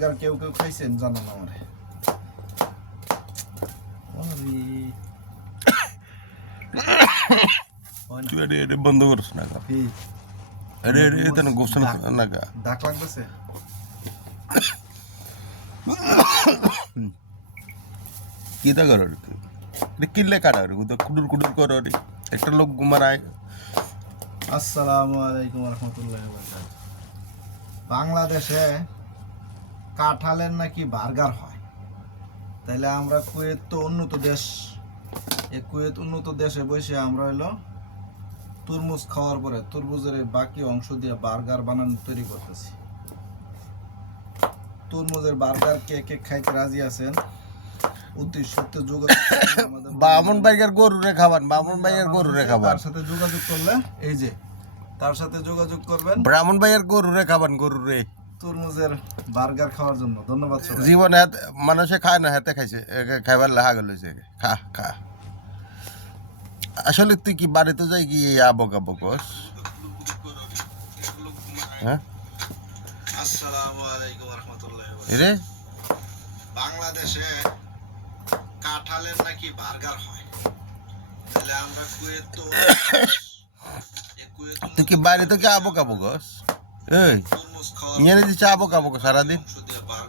burger কেউ কেউ খাইছেন জানো না আমারে তুই এটা বন্ধ করছ না গা এটা না গোসল না গা ডাক লাগতেছে কি তা করো রে কিল্লে কাটা রে কুডুর কুডুর করো রে একটা লোক ঘুমারায় আসসালামু আলাইকুম রহমতুল্লাহ বাংলাদেশে কাঁঠালের নাকি বার্গার হয় তাইলে আমরা কুয়েত তো উন্নত দেশ এই কুয়েত উন্নত দেশে বসে আমরা হইলো তরমুজ খাওয়ার পরে তরমুজের এই বাকি অংশ দিয়ে বার্গার বানানো তৈরি করতেছি তরমুজের বার্গার কে কে খাইতে রাজি আছেন অতি সত্য যোগাযোগ বামন ভাইয়ের গরুরে খাবান বামন ভাইয়ের গরুরে খাবার তার সাথে যোগাযোগ করলে এই যে তার সাথে যোগাযোগ করবেন ব্রাহ্মণ ভাইয়ের গরুরে খাবান গরুরে তরমুজের বার্গার খাওয়ার জন্য ধন্যবাদ সবাই জীবনে মানুষে খায় না হাতে খাইছে খাইবার লাগা গেল খা খা আসলে তুই কি বাড়িতে যাই কি আবক আবকস হ্যাঁ আসসালামু আলাইকুম রাহমাতুল্লাহি ওয়া রে বাংলাদেশে কাঁঠালের নাকি বার্গার হয় তাহলে আমরা কুয়েত তো তুই কি বাড়িতে কি আবক আবকস এই তরমুজ খাওয়ার ইয়ে দিচ্ছে আবক আবক সারাদিন দিয়ে বার্গার